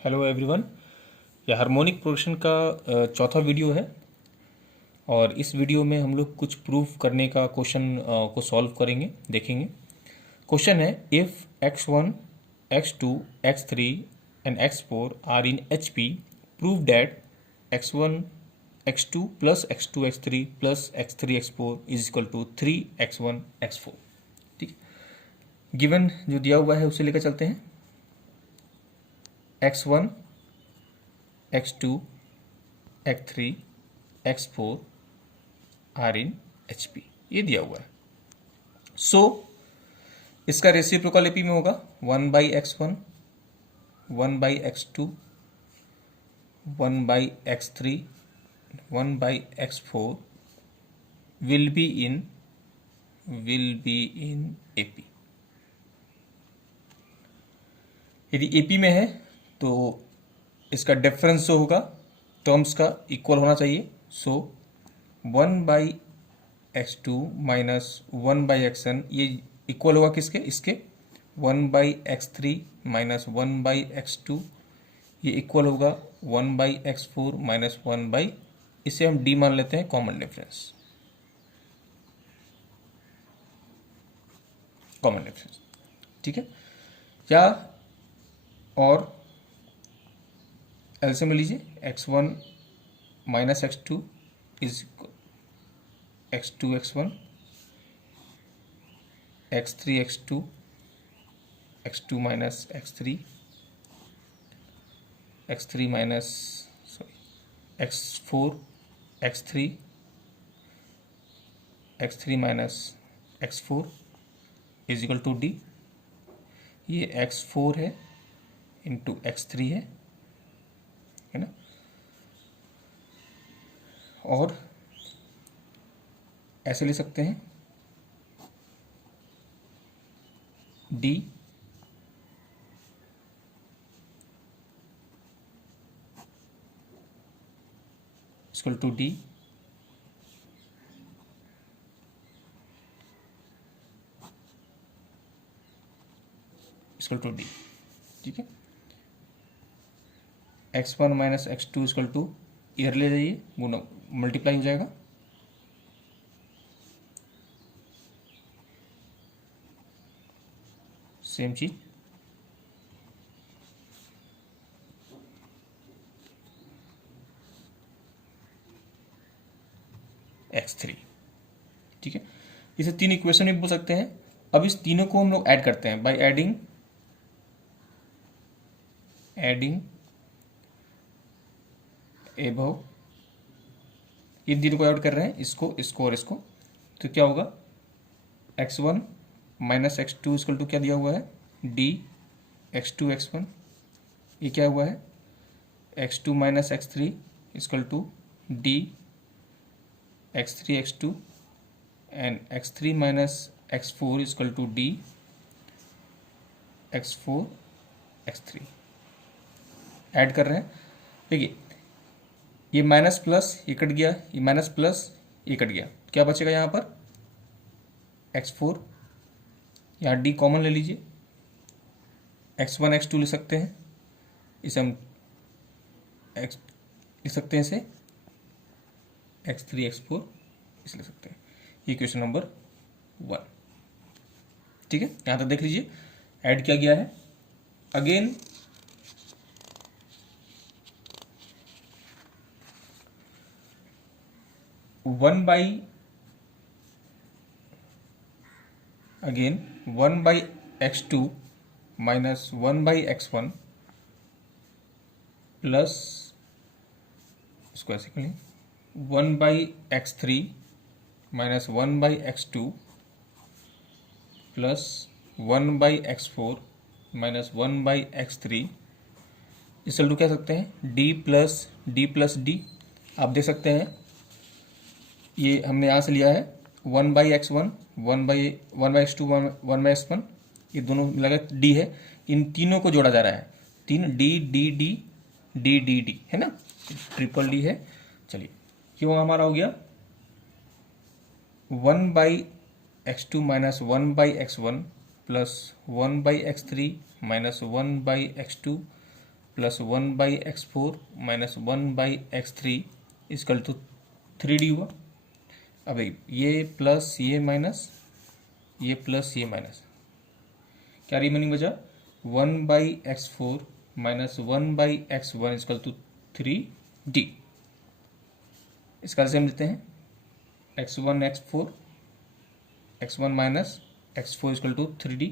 Hello everyone. यह harmonic progression का चौथा वीडियो है और इस वीडियो में हम लोग कुछ प्रूफ करने का क्वेश्चन को सॉल्व करेंगे, देखेंगे। क्वेश्चन है, if x1, x2, x3 and x4 are in HP, prove that x1 x2 plus x2 x3 plus x3 x4 is equal to 3x1 x4। ठीक, गिवन जो दिया हुआ है उसे लेकर चलते हैं। x1, x2, x3, x4 are in HP, ये दिया हुआ है। सो इसका रेसिप्रोकल एपी में होगा 1/x1, 1/x2, 1/x3, 1/x4 will be in AP। यदि AP में है तो इसका डिफरेंस जो होगा टर्म्स का इक्वल होना चाहिए। सो 1/x2 माइनस 1/xn ये इक्वल होगा किसके, इसके 1/x3 माइनस 1/x2 ये इक्वल होगा 1/x4 माइनस 1/, इसे हम D मान लेते हैं कॉमन डिफरेंस, ठीक है। या और एलसीएम में लीजिए, x1 minus x2 is x2 x1, x3 x2, x2 minus x3, x3 minus x4 x3, x3 minus x4 is equal to D। ये x4 है इंटू x3 है ना, और ऐसे ले सकते हैं D equal to D equal to D, ठीक है। x1 minus x2 equal to, इधर ले जाइए, गुना मल्टीप्लाई हो जाएगा, सेम चीज x3, ठीक है। इसे तीन इक्वेशन भी बोल सकते हैं। अब इस तीनों को हम लोग ऐड करते हैं बाय एडिंग एबव, इन तीनों को ऐड कर रहे हैं, इसको और इसको, तो क्या होगा, x1 minus x2 equal to क्या दिया हुआ है, D x2 x1, ये क्या हुआ है, x2 minus x3 equal to D x3 x2 and x3 minus x4 equal to D x4 x3 add कर रहे हैं। देखिए, ये माइनस प्लस ये कट गया, ये माइनस प्लस ये कट गया, क्या बचेगा यहाँ पर, x4, यहाँ D कॉमन ले लीजिए, x1 x2 ले सकते हैं, इसे हम x लिख सकते हैं, इसे x3 x4 इसे लिख सकते हैं। ये क्वेश्चन नंबर 1, ठीक है। यहाँ तक देख लीजिए, ऐड किया गया है। Again one by x2 minus 1/x1 plus, इसको ऐसे कर लें, 1/x3 minus 1/x2 plus 1/x4 minus 1/x3 इस टू कह सकते हैं D प्लस D। आप देख सकते हैं ये हमने यहाँ से लिया है 1/x1, 1/x2, 1/x1, ये दोनों मिलाकर D है। इन तीनों को जोड़ा जा रहा है, तीन D है ना, ट्रिपल D है। चलिए, क्यों हमारा हो गया 1/x2 minus 1/x1 plus 1/x3 minus 1/x2 plus 1/x4 minus 1/x3 equal to 3D हुआ। अब ये प्लस ये माइनस ये प्लस ये माइनस, क्या रिमेनिंग बचा 1/x4 minus 1/x1 equal to 3D। इसका सेम लेते हैं x1 x4 x1 minus x4 equal to 3D।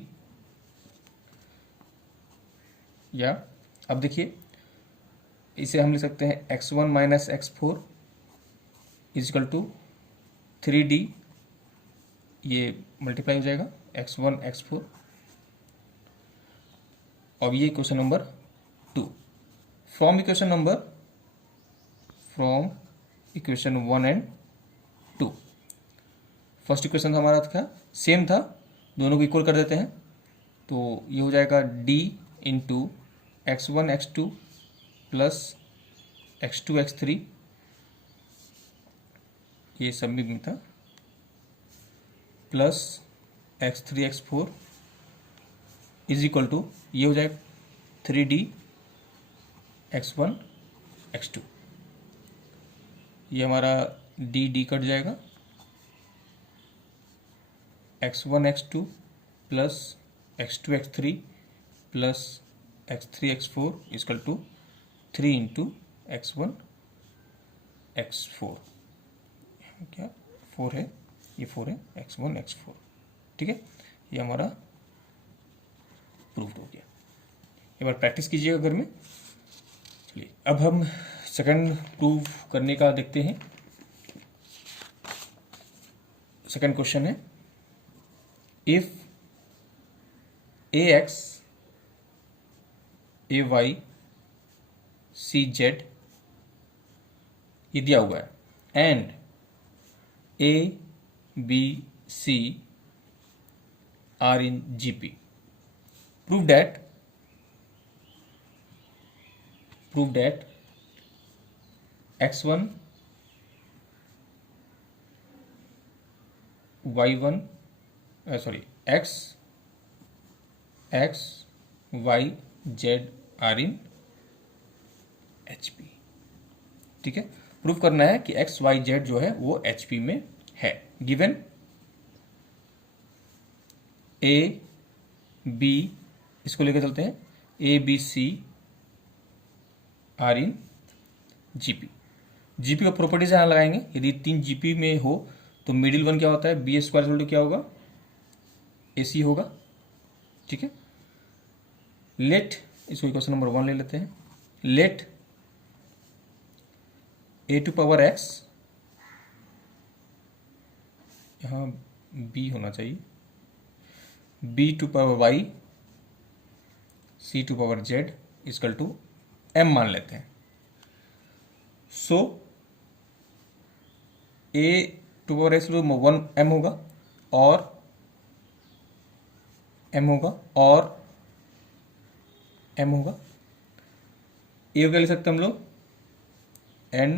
या अब देखिए इसे हम लिख सकते हैं x1 minus x4 equal to 3D, ये मल्टीप्लाई हो जाएगा x1 x4। अब ये question number 2 from equation 1 and 2। First equation हमारा था सेम था, दोनों को इक्वल कर देते हैं तो ये हो जाएगा d into x1 x2 plus x2 x3, ये सब में था, plus x3 x4 is equal to ये हो जाएगा 3D x1 x2। ये हमारा d कट जाएगा, x1 x2 plus x2 x3 plus x3 x4 equal to 3 into x1 x4, क्या 4 है, ये 4 है x1 x4। ठीक है, ये हमारा प्रूफ हो गया। एक बार प्रैक्टिस कीजिएगा घर में। चलिए अब हम सेकंड प्रूफ करने का देखते हैं। सेकंड क्वेश्चन है इफ ax ay cz ये दिया हुआ है and a b c are in gp, prove that x1 y1 x y z are in HP। ठीक है, प्रूफ करना है कि x y z जो है वो HP में है। गिवन A B, इसको लेकर चलते हैं, A B C are in GP। GP का प्रॉपर्टीज यहाँ लगाएंगे। यदि 3 GP में हो तो मिडिल वन क्या होता है, बी स्क्वायर क्या होगा, AC होगा। ठीक है, लेट इसको इक्वेशन नंबर 1 ले लेते हैं। Let a to power x, यहाँ b होना चाहिए, b to power y c to power z equal to m मान लेते हैं। So a to power x 1 m होगा और m होगा और m होगा। ए को क्या लिख सकते हैं हम लोग, n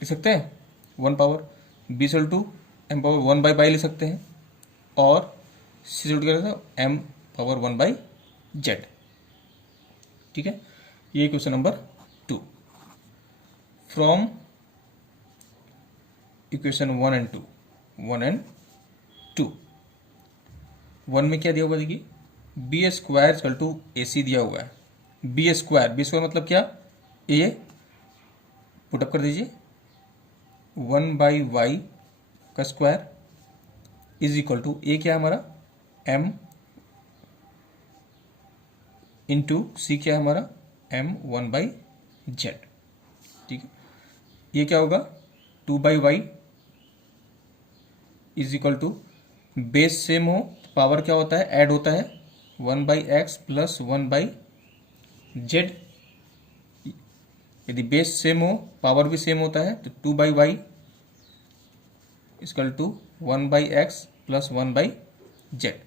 लिख सकते हैं 1 power, b equal to m power 1 by लिख सकते हैं और c इक्वल टू क्या लिख सकते हैं m पावर 1 बाई z। ठीक है, ये question number 2 from equation 1 and 2। 1 में क्या दिया हुआ देखिए, B square equal to A सी दिया हुआ है। बी स्क्वायर मतलब क्या, ए पुटअप कर दीजिए 1 बाई वाई का स्क्वायर इज इक्वल टू ए क्या है हमारा m इंटू सी क्या है हमारा m 1 बाई जेड। ठीक है, ये क्या होगा 2 by y is equal to, base same हो पावर क्या होता है, ऐड होता है 1 by x plus 1 by z. यदि बेस सेम हो पावर भी सेम होता है तो 2 by y equal to 1 by x plus 1 by z.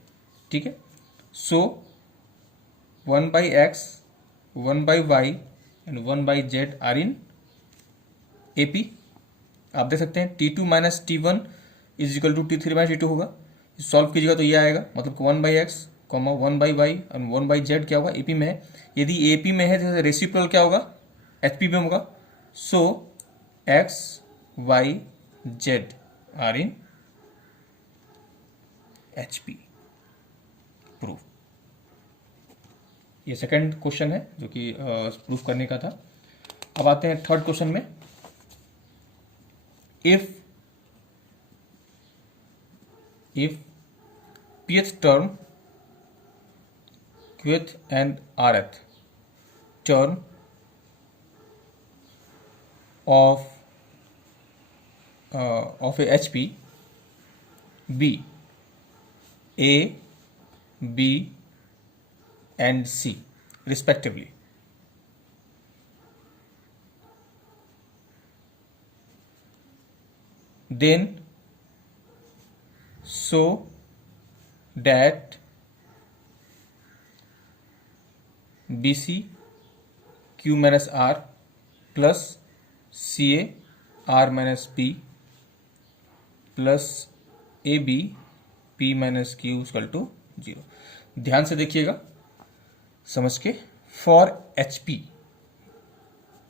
ठीक है, so 1 by x 1 by y and 1 by z are in AP। आप देख सकते हैं T2 minus T1 is equal to T3 minus T2 होगा। सॉल्व कीजिएगा तो ये आएगा, मतलब 1 बाई एक्स कॉमा 1/y और 1/z क्या होगा, AP में है। यदि AP में है तो रेसिप्रोकल क्या होगा, HP में होगा। So x y z are in HP। Proof. ये सेकंड क्वेश्चन है जो कि प्रूफ करने का था। अब आते हैं थर्ड क्वेश्चन में। If pth term, qth and rth term of a HP be A, B and C respectively, then so that BC Q minus R plus CA R minus P plus AB P minus Q equal to 0। ध्यान से देखिएगा समझ के। For HP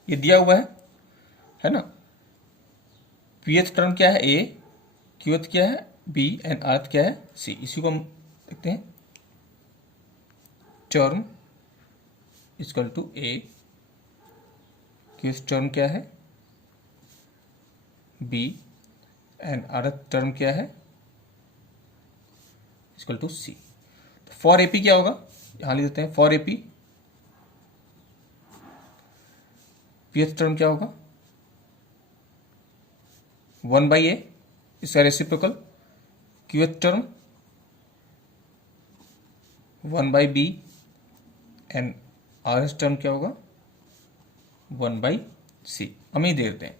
ये दिया हुआ है ना। pth टर्म क्या है A, qth क्या है B एंड rth क्या है C। इसी को हम देखते हैं। Term equal to A, qth term क्या है B एंड rth टर्म क्या है इक्वल टू C। तो फॉर AP क्या होगा, यहां लिख देते हैं। फॉर AP pth टर्म क्या होगा 1/A, इसका reciprocal. qth term 1/B and rth term क्या होगा 1/C। हम ही दे देते हैं।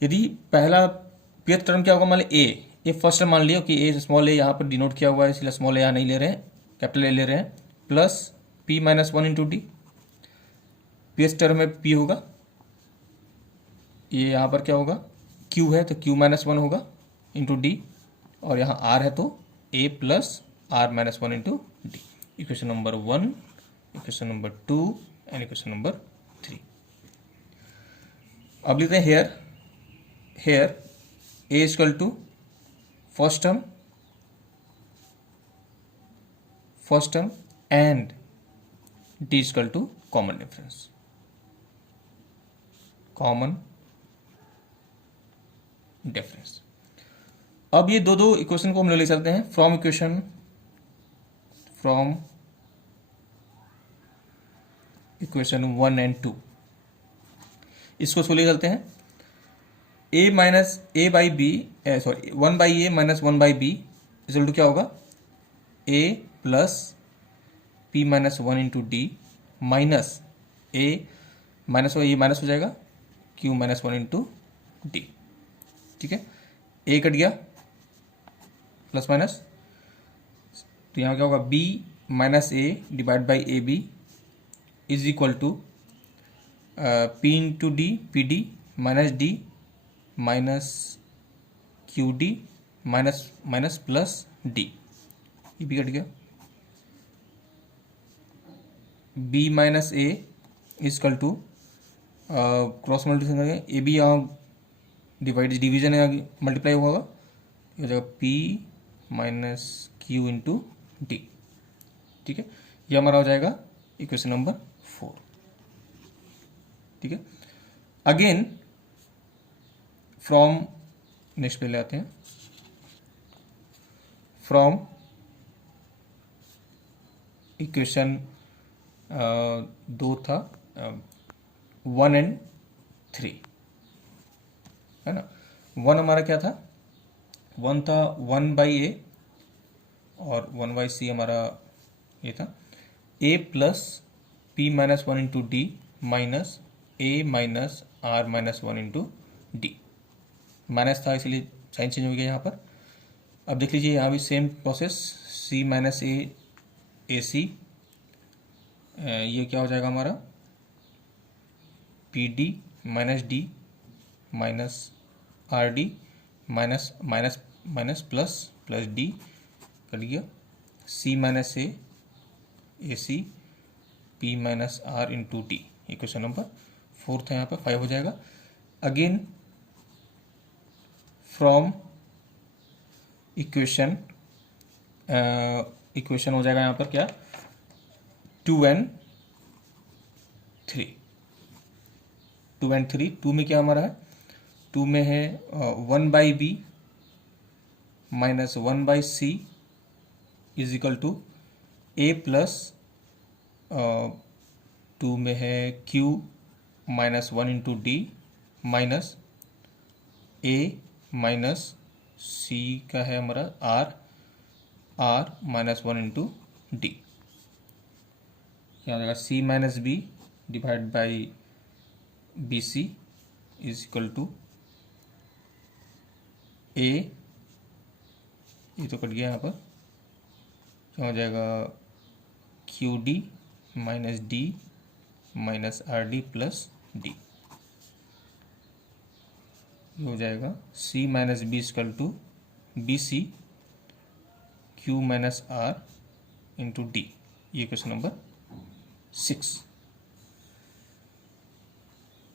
यदि पहला pth टर्म क्या होगा, मान ली A, ये फर्स्ट टर्म मान लिया कि A स्मॉल ए यहाँ पर डिनोट किया हुआ है, इसलिए स्मॉल ए यहाँ नहीं ले रहे हैं, कैपिटल ए ले रहे हैं। Plus P minus 1 into D, pth term में P होगा, ये यहाँ पर क्या होगा Q है तो Q माइनस 1 होगा इंटू डी, और यहाँ R है तो A plus R minus 1 into d. Equation number 1, equation number 2 and equation number 3। अब लेते हैं here A equal to first term and D equal to common difference, अब ये दो इक्वेशन को हम ले सकते हैं फ्रॉम इक्वेशन 1 एंड 2। इसको सोल्व करते हैं। A minus A by b, sorry 1/A minus 1/B equal to क्या होगा A plus P minus 1 into d minus A minus ये माइनस हो जाएगा Q माइनस 1 इंटू डी। ठीक है, A कट गया प्लस माइनस, तो यहाँ क्या होगा B minus A divide by a b is equal to P into d p D minus D minus q D minus minus plus D, ये भी cut गया। B minus A is equal to cross multiplication करेंगे, a b यहाँ division है multiply होगा, ये हो जाएगा P minus Q into d. ठीक है, ये हमारा हो जाएगा इक्वेशन नंबर 4। ठीक है, अगेन फ्रॉम नेक्स्ट पे ले आते हैं। फ्रॉम इक्वेशन 2 था 1 एंड 3, है ना। 1 हमारा क्या था, 1 था 1/A और 1/C हमारा ये था A plus P minus 1 into d minus A minus R minus 1 into d. Minus था इसलिए साइन चेंज हो गया यहाँ पर। अब देख लीजिए यहाँ भी same process, C minus A AC, ये क्या हो जाएगा हमारा P D minus D minus R D minus minus minus plus plus D कर गया। C minus A C P minus R into D, ये क्वेश्चन नंबर 4 है, यहाँ पे 5 हो जाएगा। अगेन फ्रॉम इक्वेशन हो जाएगा यहाँ पर क्या, 2 and 3। 2 में क्या हमारा है, 2 में है 1/b minus 1/c is equal to a plus 2 में है q minus 1 into d minus a minus c का है हमारा r माइनस 1 इंटू डी। क्या हो जाएगा, c minus B divide by B C is equal to A, ये तो कट गया यहाँ पर, क्या हो जाएगा Q D minus D minus R D plus D, ये हो जाएगा C minus B equal to B C Q minus R into D, ये क्वेश्चन नंबर 6।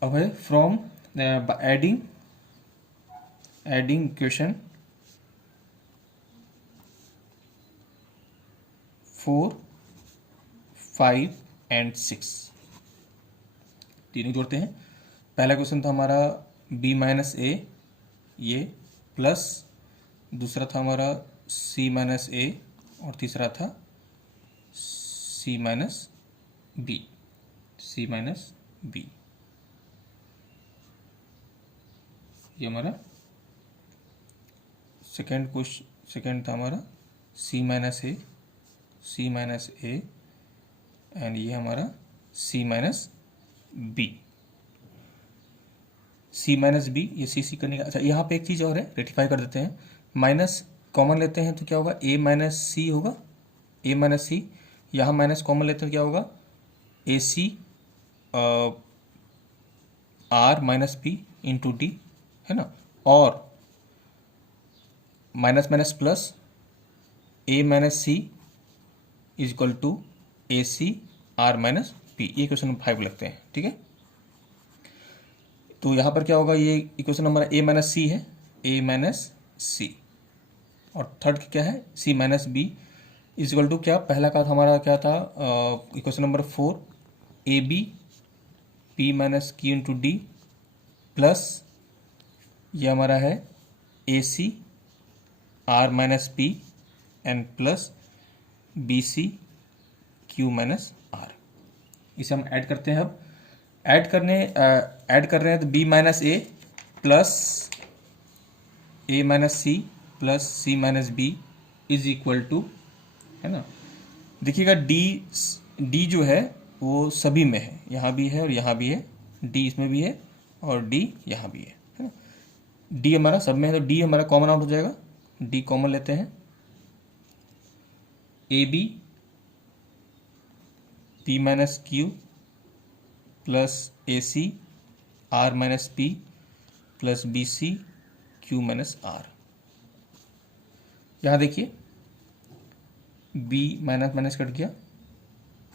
अब है फ्रॉम एडिंग इक्वेशन 4, 5 and 6, तीनों जोड़ते हैं। पहला क्वेश्चन था हमारा b माइनस ए, ये प्लस दूसरा था हमारा c माइनस ए और तीसरा था c माइनस बी। ये हमारा सेकेंड था हमारा c माइनस ए एंड ये हमारा c माइनस बी, ये सी करने का। अच्छा, यहाँ पे एक चीज़ और है, रेक्टिफाई कर देते हैं, माइनस कॉमन लेते हैं तो क्या होगा, a माइनस सी होगा, a माइनस सी। यहाँ माइनस कॉमन लेते हैं तो क्या होगा, A C R minus P into D, है ना, और minus minus plus a minus C is equal to A C R minus P, ये क्वेश्चन नंबर 5 लगते हैं। ठीक है, तो यहाँ पर क्या होगा, ये equation number a minus C है, a माइनस सी, और थर्ड क्या है c minus B is equal to क्या, पहला का हमारा क्या था, equation number 4 A B P minus Q into D plus ये हमारा है A C R minus P and plus B C Q minus R. इसे हम ऐड करते हैं। अब ऐड कर रहे हैं तो b minus a plus a minus c plus c minus B is equal to, है ना, देखिएगा डी जो है वो सभी में है, यहाँ भी है और यहाँ भी है, डी इसमें भी है और डी यहाँ भी है ना, डी हमारा सब में है तो डी हमारा कॉमन आउट हो जाएगा, डी कॉमन लेते हैं, a B P minus q plus a C R minus P plus B C Q minus r. यहाँ देखिए बी माइनस माइनस कट गया,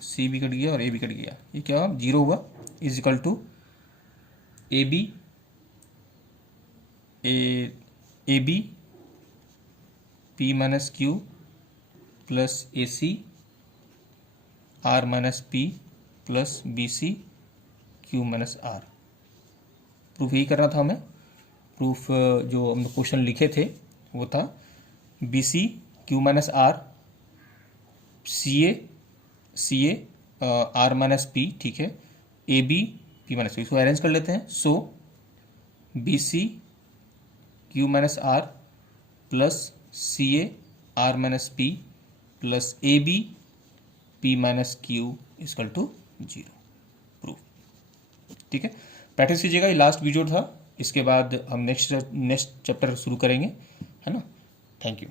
सी भी कट गया और ए भी कट गया, ये क्या हुआ, 0 हुआ, is equal to a B P minus q plus a C R minus P plus B C Q minus r. Proof यही करना था हमें। प्रूफ जो हम क्वेश्चन लिखे थे वो था B C Q minus R C A R minus P, ठीक है, A B P minus P, इसको अरेंज कर लेते हैं। So B C Q minus R plus C A R minus P plus A B P minus Q equal to 0। Proof, ठीक है, practice कीजिएगा। ये लास्ट वीडियो था, इसके बाद हम नेक्स्ट चैप्टर शुरू करेंगे, है ना। Thank you.